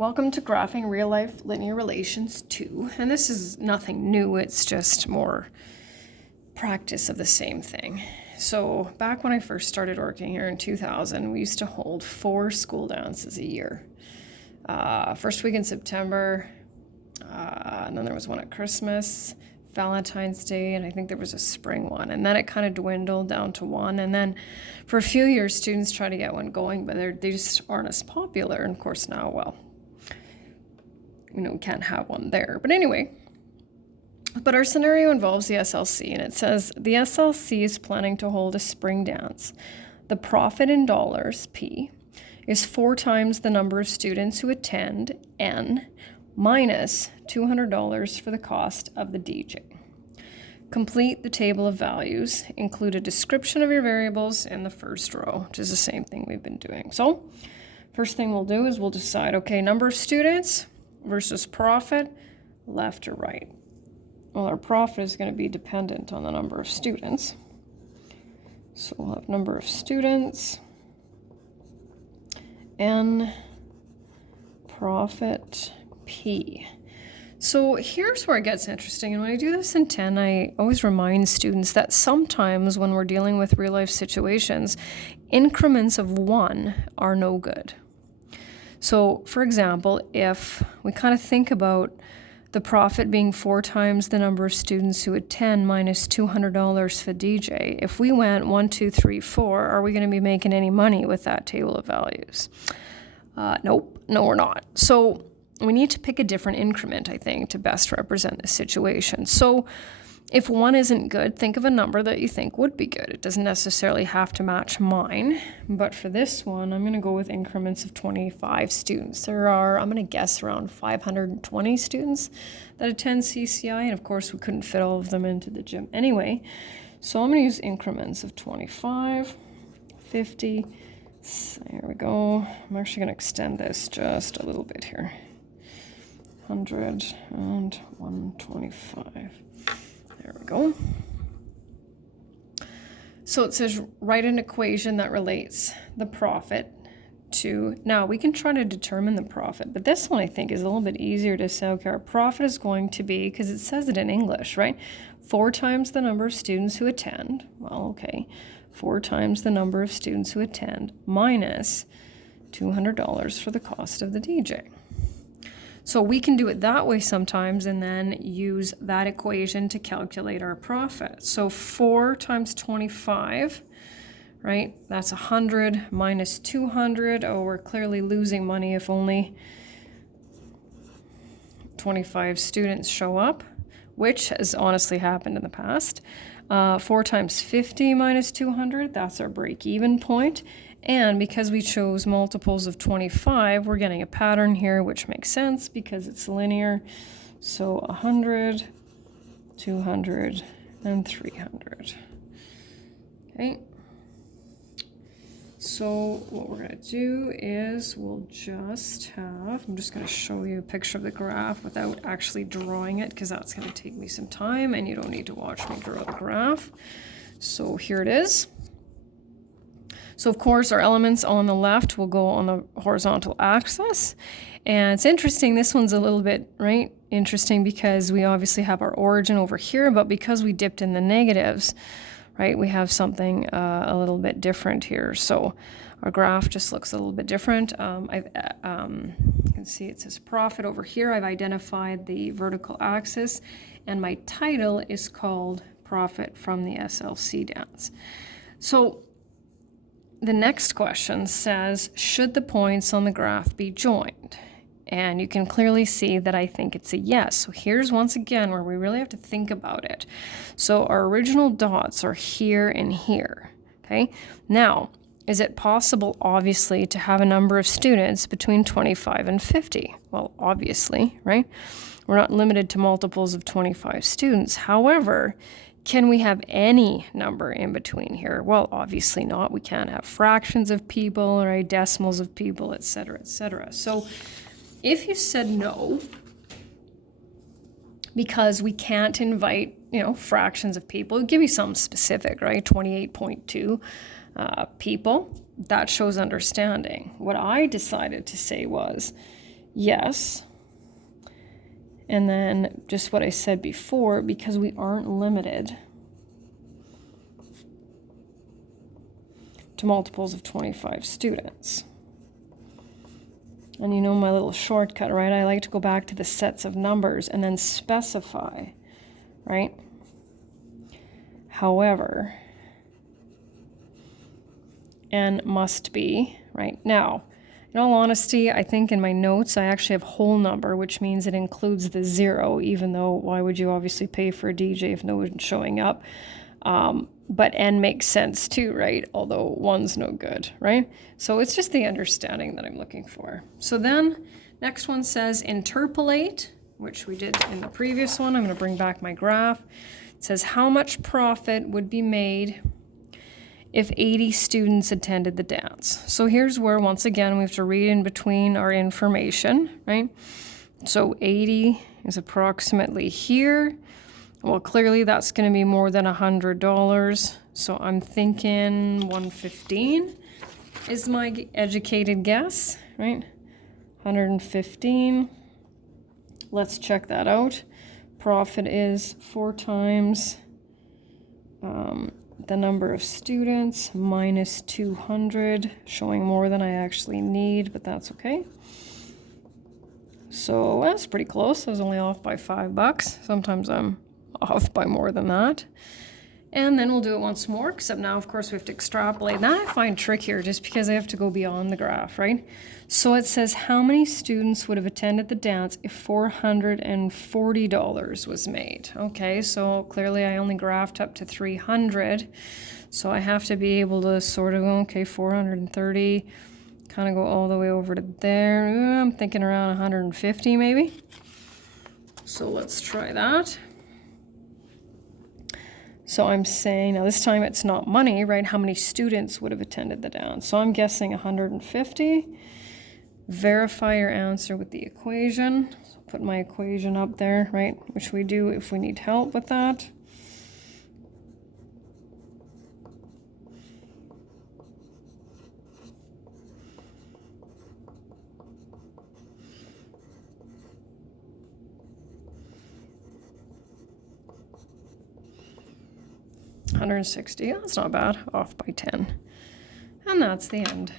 Welcome to Graphing Real Life Linear Relations 2. And this is nothing new, it's just more practice of the same thing. So back when I first started working here in 2000, we used to hold 4 school dances a year. First week in September, and then there was one at Christmas, Valentine's Day, and I think there was a spring one. And then it kind of dwindled down to one. And then for a few years, students try to get one going, but they just aren't as popular. And of course now, well, we can't have one there. But anyway, our scenario involves the SLC, and it says the SLC is planning to hold a spring dance. The profit in dollars, P, is 4 times the number of students who attend, N, minus $200 for the cost of the DJ. Complete the table of values. Include a description of your variables in the first row, which is the same thing we've been doing. So first thing we'll do is we'll decide, okay, number of students versus profit, left or right. Well, our profit is going to be dependent on the number of students. So we'll have number of students, N, profit, P. So here's where it gets interesting. And when I do this in 10, I always remind students that sometimes when we're dealing with real life situations, increments of 1 are no good. So for example, if we kind of think about the profit being 4 times the number of students who attend minus $200 for DJ, if we went 1, 2, 3, 4, are we going to be making any money with that table of values? Nope, no, we're not. So we need to pick a different increment, I think, to best represent the situation. So if 1 isn't good, think of a number that you think would be good. It doesn't necessarily have to match mine, but for this one, I'm going to go with increments of 25 students. There are, I'm going to guess, around 520 students that attend CCI, and of course, we couldn't fit all of them into the gym anyway. So I'm going to use increments of 25, 50, there we go. I'm actually going to extend this just a little bit here. 100 and 125. There we go. So it says write an equation that relates the profit to, now we can try to determine the profit, but this one I think is a little bit easier to say, okay, our profit is going to be, because it says it in English, right? 4 times the number of students who attend. Well, okay, 4 times the number of students who attend minus $200 for the cost of the DJ. So we can do it that way sometimes and then use that equation to calculate our profit. So 4 times 25, right? That's 100 minus 200. Oh, we're clearly losing money if only 25 students show up, which has honestly happened in the past. 4 times 50 minus 200, that's our break-even point. And because we chose multiples of 25, we're getting a pattern here, which makes sense because it's linear. So 100, 200, and 300. Okay. So what we're going to do is we'll just have, I'm just going to show you a picture of the graph without actually drawing it because that's going to take me some time and you don't need to watch me draw the graph. So here it is. So of course our elements on the left will go on the horizontal axis. And it's interesting, this one's a little bit, right, interesting because we obviously have our origin over here, but because we dipped in the negatives, right, we have something a little bit different here. So our graph just looks a little bit different. You can see it says profit over here. I've identified the vertical axis and my title is called Profit from the SLC Dance. So the next question says, should the points on the graph be joined? And you can clearly see that I think it's a yes. So here's once again where we really have to think about it. So our original dots are here and here, okay? Now, is it possible, obviously, to have a number of students between 25 and 50? Well, obviously, right? We're not limited to multiples of 25 students. However, can we have any number in between here? Well, obviously not. We can't have fractions of people, right? Decimals of people, et cetera, et cetera. So if you said no, because we can't invite, fractions of people, give me something specific, right? 28.2 people, that shows understanding. What I decided to say was, Yes. And then just what I said before, because we aren't limited to multiples of 25 students. And you know my little shortcut, right? I like to go back to the sets of numbers and then specify, right? However, n must be, right? Now, in all honesty, I think in my notes, I actually have whole number, which means it includes the 0, even though why would you obviously pay for a DJ if no one's showing up? But n makes sense too, right? Although 1's no good, right? So it's just the understanding that I'm looking for. So then next one says interpolate, which we did in the previous one. I'm going to bring back my graph. It says how much profit would be made if 80 students attended the dance. So here's where, once again, we have to read in between our information, right? So 80 is approximately here. Well, clearly that's going to be more than $100. So I'm thinking 115 is my educated guess, right? 115. Let's check that out. Profit is 4 times the number of students minus 200, showing more than I actually need, but that's okay. So that's pretty close. I was only off by $5. Sometimes I'm off by more than that. And then we'll do it once more, except now, of course, we have to extrapolate. That I find trickier just because I have to go beyond the graph, right? So it says how many students would have attended the dance if $440 was made. Okay, so clearly I only graphed up to 300. So I have to be able to sort of, okay, 430, kind of go all the way over to there. I'm thinking around 150 maybe. So let's try that. So I'm saying, now this time it's not money, right? How many students would have attended the dance? So I'm guessing 150. Verify your answer with the equation. So put my equation up there, right? Which we do if we need help with that. $160, that's not bad, off by 10. And that's the end.